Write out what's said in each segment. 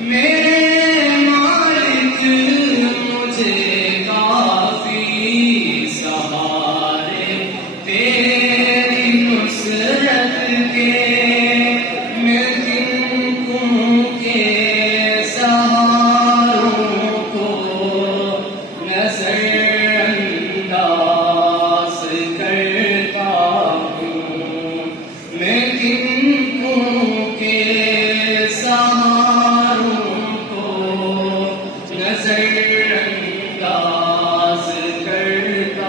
میرے مالک مجھے کافی سہارے تیری نصرت کے، میں کن کے سہاروں کو نظر انداز کرتا ہوں، میں کن کے سہاروں کو نظر انداز کرتا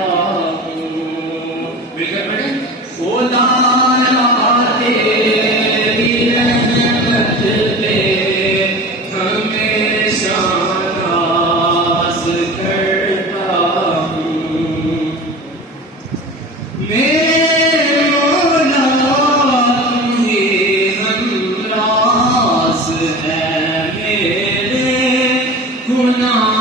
ہوں۔ مل کر پڑھیں، خدا تیری رحمت پہ ہمیشہ ناز کرتا ہوں۔ میرے مولا تمہیں ہمراز ہے، میرے گناہ